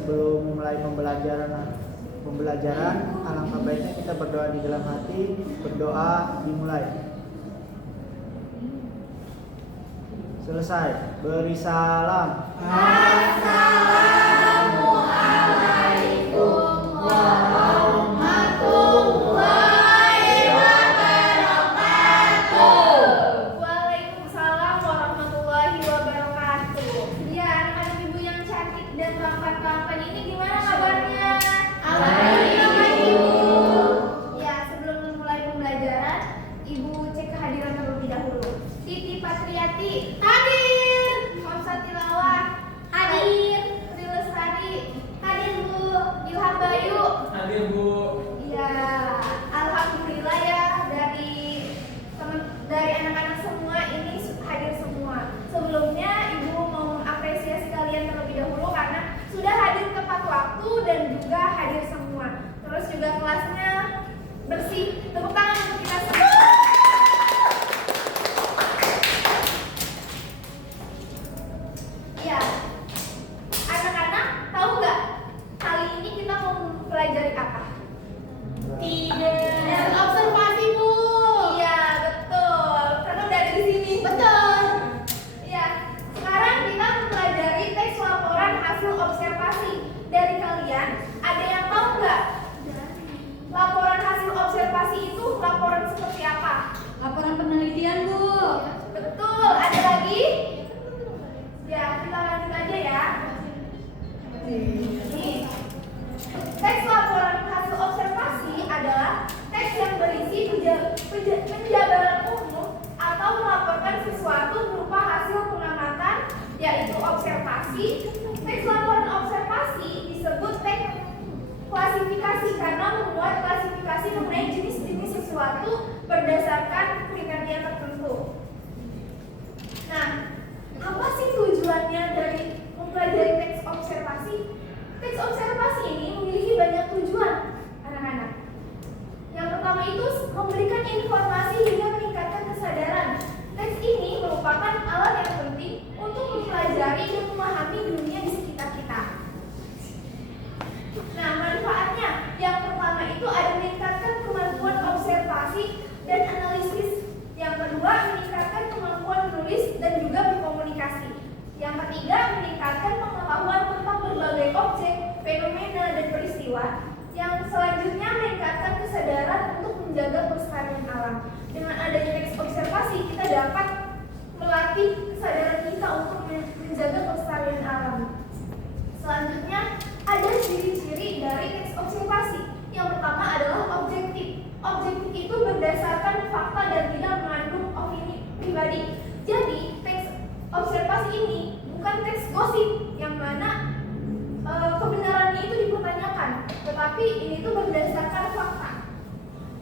sebelum memulai pembelajaran, alangkah baiknya kita berdoa di dalam hati. Berdoa dimulai. Selesai. Beri salam. Assalamualaikum warahmatullahi wabarakatuh. Waalaikumsalam warahmatullahi wabarakatuh. Ya, anak-anak ibu yang cantik dan tampan-tampan ini gimana kabarnya? Alhamdulillah, Ibu. Ya, sebelum memulai pembelajaran, Ibu cek kehadiran terlebih dahulu. Titi Patriati hadir. Hamsa Tilawah hadir. Tri Lestari hadir, Bu. Ilham Bayu Hadir, Bu. ya. Alhamdulillah ya, dari anak-anak semua ini hadir semua. Sebelumnya Ibu mau mengapresiasi kalian terlebih dahulu karena sudah hadir tepat waktu dan juga hadir semua. Terus juga kelasnya bersih. Tepuk tangan untuk kita semua. Ya, anak-anak tahu nggak kali ini kita mau mempelajari apa? Tidak. Observasi, Bu. Iya, betul. Karena udah ada di sini. Betul. Iya. Sekarang kita mempelajari teks laporan hasil observasi. Dari kalian, ada yang tahu nggak? Laporan hasil observasi itu laporan seperti apa? Laporan penelitian, Bu. Betul. Ada lagi? Ya, kita lanjut aja ya. Nih. Teks laporan hasil observasi adalah teks yang berisi penjabaran umum atau melaporkan sesuatu berupa hasil pengamatan, yaitu observasi. Teks laporan observasi disebut teks klasifikasi karena memuat klasifikasi mengenai jenis-jenis sesuatu berdasarkan kriteria tertentu. Nah, apa sih tujuannya dari mempelajari teks observasi? Teks observasi ini memiliki banyak tujuan, anak-anak. Yang pertama itu memberikan informasi hingga meningkatkan kesadaran. Teks ini merupakan alat yang penting untuk mempelajari dan memahami dunia di sekitar kita. Nah, manfaatnya yang pertama itu ada meningkatkan kemampuan observasi dan analisis. Yang kedua, meningkatkan kemampuan menulis dan juga berkomunikasi. Yang ketiga, meningkatkan pengetahuan tentang berbagai objek, fenomena, dan peristiwa. Yang selanjutnya, meningkatkan kesadaran untuk menjaga kelestarian alam. Dengan adanya teks observasi, kita dapat melatih kesadaran kita untuk menjaga kelestarian alam. Selanjutnya, ada ciri-ciri dari teks observasi. Yang pertama adalah objektif. Objektif itu berdasarkan fakta dan tidak mengandung opini pribadi. Jadi, teks observasi ini bukan teks gosip yang mana kebenarannya itu dipertanyakan, tetapi ini tuh berdasarkan fakta.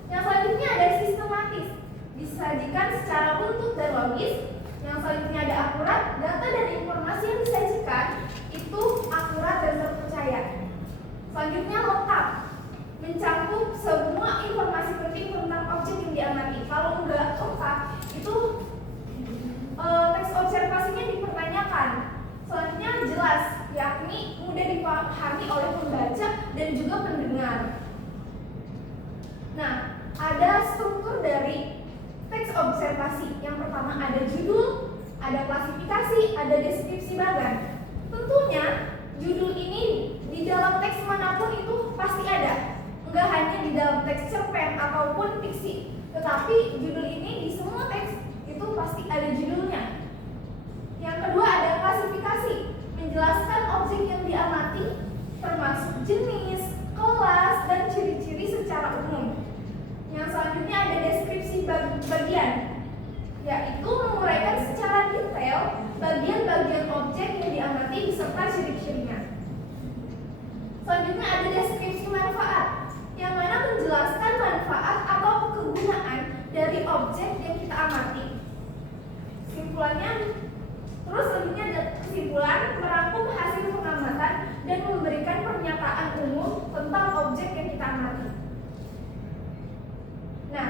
Yang selanjutnya ada sistematis, disajikan secara runtut dan logis. Yang selanjutnya ada akurat, data dan informasi yang disajikan itu akurat dan terpercaya. Selanjutnya lengkap, mencakup semua informasi penting tentang objek yang diamati. Kalau enggak lengkap, itu teks observasinya dipertanyakan. Selanjutnya jelas, yakni mudah dipahami oleh pembaca dan juga pendengar. Nah, ada struktur dari teks observasi. Yang pertama ada judul, ada klasifikasi, ada deskripsi bagan. Tentunya judul ini di dalam teks manapun itu pasti ada. Enggak hanya di dalam teks cerpen ataupun fiksi, tetapi judul ini di semua teks itu pasti ada judulnya. Yang kedua ada klasifikasi, menjelaskan objek yang diamati termasuk jenis, kelas, dan ciri-ciri secara umum. Yang selanjutnya ada deskripsi bagian, yaitu menguraikan secara detail bagian-bagian objek yang diamati beserta ciri-cirinya. Selanjutnya ada deskripsi manfaat, yang mana menjelaskan manfaat atau kegunaan dari objek yang kita amati. Kesimpulannya, terus selanjutnya ada kesimpulan, merangkum hasil pengamatan dan memberikan pernyataan umum tentang objek yang kita amati. Nah,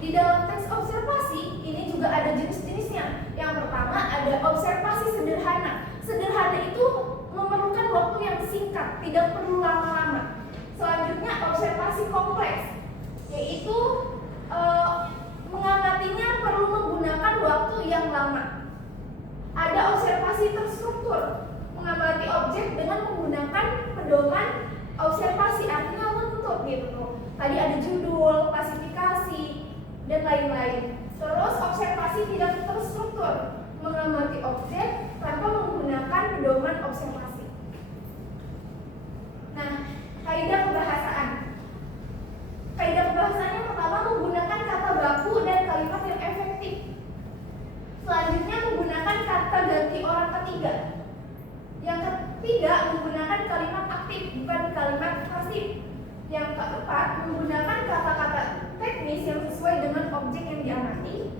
di dalam teks observasi ini juga ada jenis-jenisnya. Yang pertama ada observasi sederhana. Sederhana itu memerlukan waktu yang singkat, tidak perlu lama-lama. Selanjutnya observasi kompleks, yaitu mengamatinya perlu menggunakan waktu yang lama. Ada observasi terstruktur, mengamati objek dengan menggunakan pedoman observasi, artinya bentuk gitu. Tadi ada judul, klasifikasi, dan lain-lain. Terus observasi tidak terstruktur, mengamati objek tanpa menggunakan pedoman observasi. Nah, kaidah kebahasaan. Kaidah kebahasaan yang pertama menggunakan kata baku dan kalimat yang efektif. Selanjutnya menggunakan kata ganti orang ketiga. Yang ketiga menggunakan kalimat aktif bukan kalimat pasif. Yang keempat menggunakan kata-kata teknis yang sesuai dengan objek yang diamati.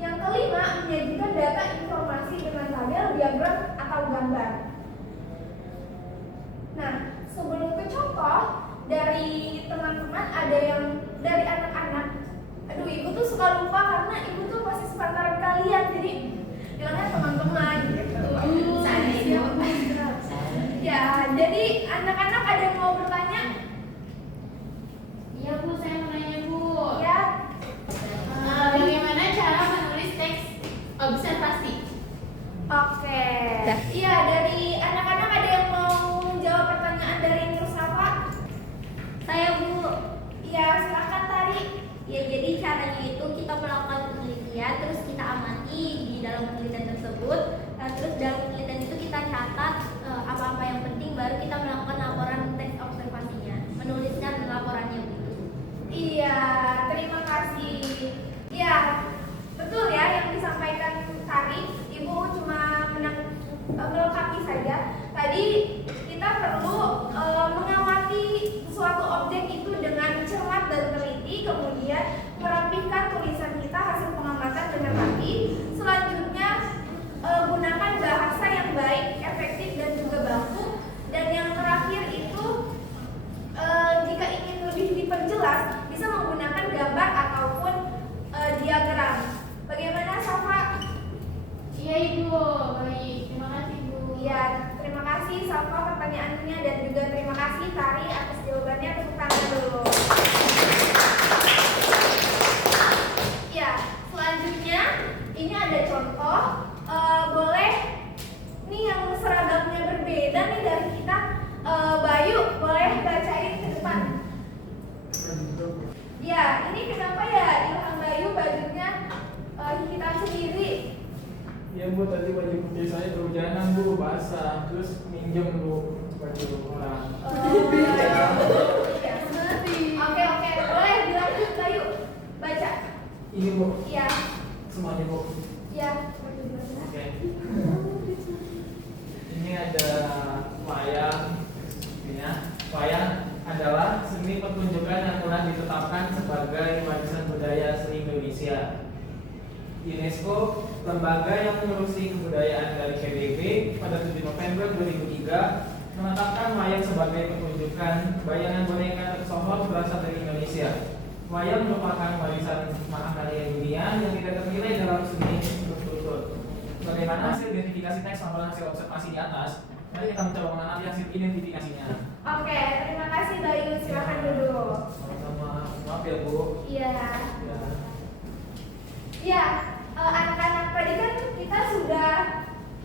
Yang kelima menyajikan data informasi dengan tabel, diagram atau gambar. Nah, sebelum ke contoh dari teman-teman ada yang dari anak-anak. Aduh, ibu tuh suka lupa karena ibu tuh pasti sepantaran kalian, jadi bilangnya teman-teman gitu. Ya, jadi anak-anak ada yang mau bertanya? Iya Bu, saya mau nanya Bu. Ya. Bagaimana cara menulis teks observasi? Oke. Iya, dari anak-anak ada yang mau jawab pertanyaan dari Nur Safa? Saya Bu. Iya, silakan Tari. Ya, jadi caranya itu kita melakukan penelitian, terus kita amati di dalam penelitian tersebut. Terus dalam penelitian itu kita catat apa-apa yang penting, baru kita melakukan laporan teks observasinya, menuliskan laporannya Bu. Iya, terima kasih. Iya, betul ya yang disampaikan Tari. Ibu cuma melengkapi saja. Tadi kita perlu mengamati suatu objek itu dengan cermat dan teliti, kemudian merapikan tulisan kita hasil pengamatan dengan rapi. Selanjutnya gunakan bahasa yang baik, efektif dan juga baku. Dan yang terakhir itu jika ingin lebih diperjelas bisa menggunakan gambar ataupun diagram. Bagaimana Safa? Iya Ibu, baik. Terima kasih Bu. Iya, terima kasih Safa pertanyaannya dan juga terima kasih Tari atas jawabannya. Tepuk tangan dulu. Ya, selanjutnya ini ada contoh. Boleh nih yang seragamnya berbeda nih dari kita. Bayu, boleh bacain ke depan. Ya, ini kenapa ya Ilham Bayu bajunya hitam sendiri? Iya Bu, tadi baju putih saya kehujanan Bu, basah, terus minjem Bu baju orang. Iya. Oke, boleh dilanjut Bayu. Baca. Ini Bu, Iya. semuanya Bu. Iya. Oke. Ini ada wayang. Wayang adalah seni pertunjukan yang telah ditetapkan sebagai warisan budaya seni Indonesia. UNESCO, lembaga yang mengurusi kebudayaan dari PBB, pada 7 November 2003 menetapkan wayang sebagai pertunjukan bayangan boneka tersohor berasal dari Indonesia. Wayang merupakan warisan mahakarya dunia yang tidak ternilai dalam seni berturut-turut. Bagaimana hasil identifikasi teks laporan hasil observasi di atas? Mari kita mencoba mengenali hasil identifikasinya. Oke, terima kasih Bayu. Silakan duduk. Sama-sama, maaf ya Bu. Iya. Ya. Ya, anak-anak tadi kan kita sudah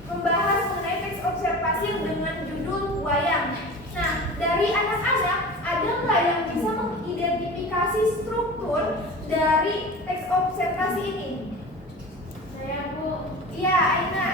membahas mengenai teks observasi dengan judul wayang. Nah, dari anak-anak ada nggak yang bisa mengidentifikasi struktur dari teks observasi ini? Saya Bu. Iya, Aina.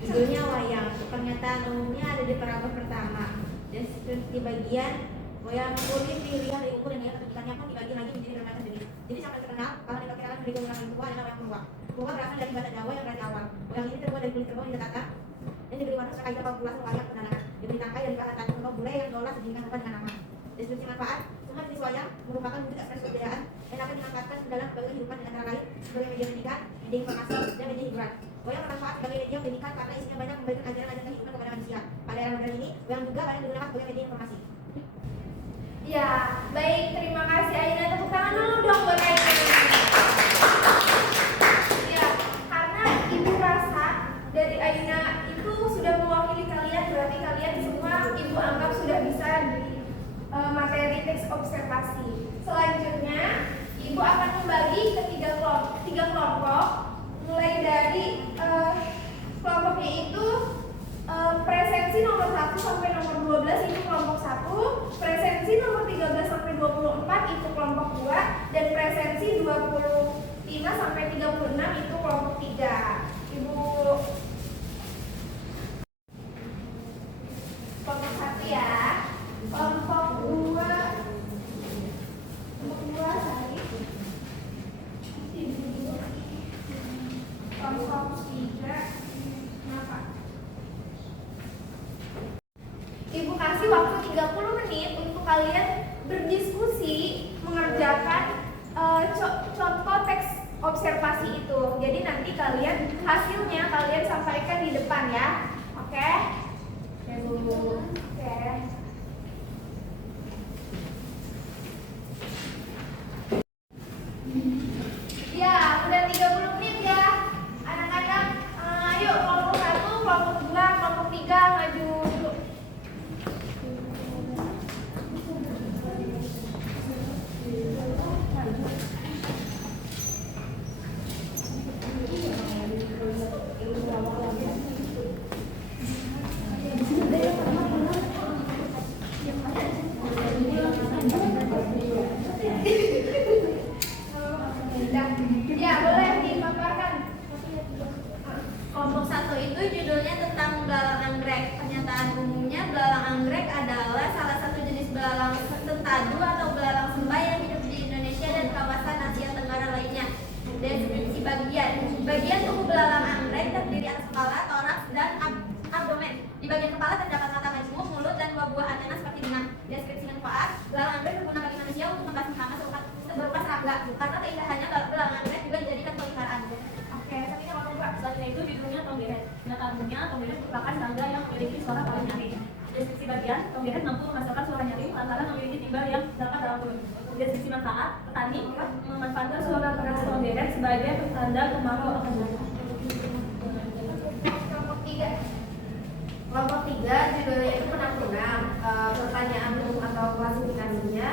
Judulnya wayang. Pernyataan umumnya ada di paragraf pertama. Deskripsi bagian wayang kulit dilihat dari ukur dan nilai kedudukannya pun dibagi lagi menjadi bermacam jenis. Jadi sangat terkenal kalau diperkirakan dari keunggulan tua adalah wayang purwa. Purwa berasal dari bahasa Jawa yang berarti awal. Wayang ini terbuat dari kulit kerbau yang ditata dan diberi warna sesuai kaedah populasi wayang penanakan. Diberi tangkai dari bahan tangan kerbau bule yang diolah sehingga bukan dengan nama. Deskripsi manfaat. Semua jenis wayang merupakan wujud ekspresi kebudayaan yang dapat dimanfaatkan dalam berbagai kehidupan dengan antara lain sebagai media pendidikan, media informasi, dan media hiburan. Wayang bermanfaat sebagai media pendidikan karena isinya banyak memberikan ajaran-ajaran kehidupan kepada manusia. Pada era modern ini, wayang juga banyak digunakan sebagai media informasi. Ya, baik. Terima kasih Aina. Tepuk tangan dulu dong buat Aina. Ya, karena ibu rasa dari Aina itu sudah mewakili kalian, berarti kalian semua ibu ambil teks observasi. Selanjutnya, Ibu akan membagi ke tiga kelompok, mulai dari kelompoknya itu presensi nomor 1 sampai nomor 12 itu kelompok 1, presensi nomor 13 sampai 24 itu kelompok 2, dan presensi 25 sampai 36 itu kelompok 3. Ibu kelompok 1 ya. Kelompok 2 sorry. Kelompok 3 kenapa? Ibu kasih waktu 30 menit untuk kalian berdiskusi mengerjakan contoh teks observasi itu. Jadi nanti hasilnya kalian sampaikan di depan ya. Oke? Oke, Bu. Oke. Ya, udah 30 menit ya. Anak-anak, ayo kelompok 1, kelompok 2, kelompok 3 maju dulu. Ya, boleh dipaparkan. Kelompok 1 itu judulnya tentang belalang anggrek. Pernyataan umumnya belalang anggrek adalah salah satu jenis belalang sentadu atau belalang sembah yang hidup di Indonesia dan kawasan Asia Tenggara lainnya. Deskripsi bagian tubuh belalang anggrek terdiri atas kepala, toraks, dan abdomen. Di bagian kepala terdapat mata majemuk, mulut, dan buah antenna seperti benang. Deskripsi manfaat, belalang anggrek berguna bagi manusia untuk membasmi hama berupa serangga. Karena keindahannya belalang anggrek juga dijadikan peliharaan. Oke, selanjutnya kelompok 2. Selanjutnya itu judulnya Tonggeret. Pengetahuannya, Tonggeret merupakan serangga yang memiliki suara paling nyaring. Deskripsi bagian, Tonggeret mampu menghasilkan suara nyaring lantaran memiliki timbal yang terdapat dalam mulut. Deskripsi manfaat, petani memanfaatkan suara keras Tonggeret sebagai pertanda kemarau akan datang. Kelompok 3. Kelompok 3 judulnya itu kunang-kunang. Pertanyaan umum atau klasifikasinya,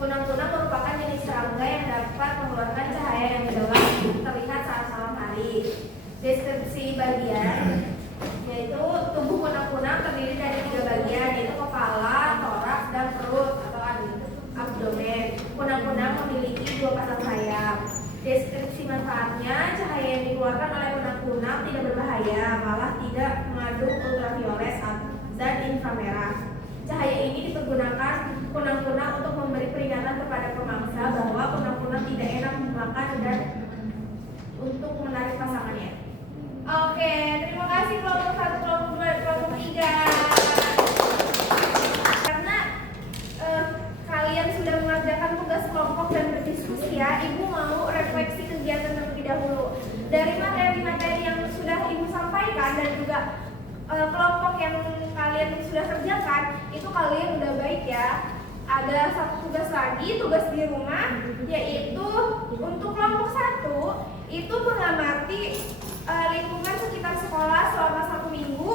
kunang-kunang merupakan jenis serangga yang dapat mengeluarkan cahaya yang jelas terlihat saat malam hari. Deskripsi bagian, yaitu tubuh kunang-kunang terdiri dari 3 bagian, yaitu kepala, toraks, dan perut atau abdomen. Kunang-kunang memiliki 2 pasang sayap. Deskripsi manfaatnya, cahaya yang dikeluarkan oleh kunang-kunang tidak berbahaya, malah tidak mengandung ultraviolet dan inframerah. Cahaya ini dipergunakan kunang-kunang untuk memberi peringatan kepada pemangsa bahwa kunang-kunang tidak enak makan dan untuk menarik pasangannya. Oke, terima kasih kelompok 1, kelompok 2, kelompok 3. Karena kalian sudah mengerjakan tugas kelompok dan berdiskusi ya, Ibu mau refleksi kegiatan terlebih dahulu. Dari materi-materi yang sudah Ibu sampaikan dan juga kelompok yang kalian sudah kerjakan, itu kalian udah baik ya. Ada satu tugas lagi, tugas di rumah, yaitu untuk kelompok 1 itu mengamati lingkungan sekitar sekolah selama 1 minggu.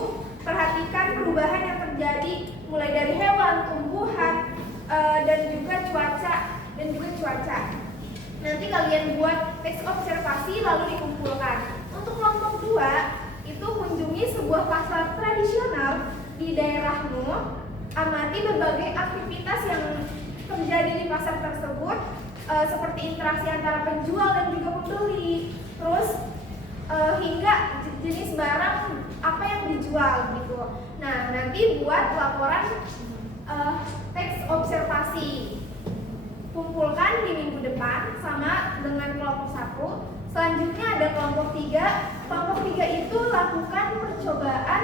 Perhatikan perubahan yang terjadi mulai dari hewan, tumbuhan, dan juga cuaca. Nanti kalian buat teks observasi lalu dikumpulkan. Untuk kelompok 2 itu kunjungi sebuah pasar tradisional di daerahmu. Amati berbagai aktivitas yang terjadi di pasar tersebut, seperti interaksi antara penjual dan juga pembeli. Terus hingga jenis barang apa yang dijual gitu. Nah, nanti buat laporan teks observasi. Kumpulkan di minggu depan sama dengan kelompok 1. Selanjutnya ada kelompok 3. Kelompok 3 itu lakukan percobaan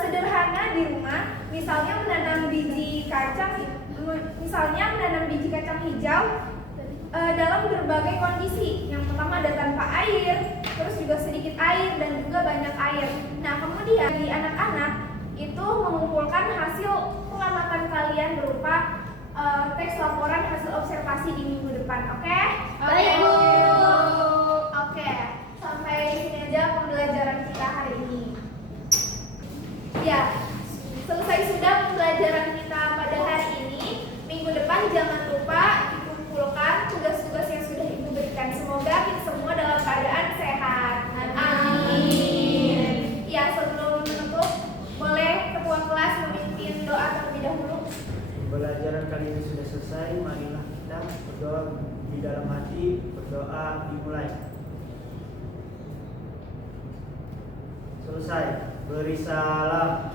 sederhana di rumah. Misalnya menanam biji kacang hijau dalam berbagai kondisi. Yang pertama ada tanpa air, terus juga sedikit air dan juga banyak air. Nah, kemudian di anak-anak itu mengumpulkan hasil pengamatan kalian berupa teks laporan hasil observasi di minggu depan. Oke? Baik, Bu. Oke, sampai sini aja pembelajaran kita hari ini. Ya, selesai sudah pembelajaran kita pada hari ini. Minggu depan jangan lupa dikumpulkan tugas-tugas yang sudah Ibu berikan. Semoga kita semua dalam keadaan sehat. Amin. Ya, sebelum menutup, boleh ketua kelas memimpin doa terlebih dahulu. Pembelajaran kali ini sudah selesai. Marilah kita berdoa di dalam hati. Berdoa dimulai. Selesai. Beri salam.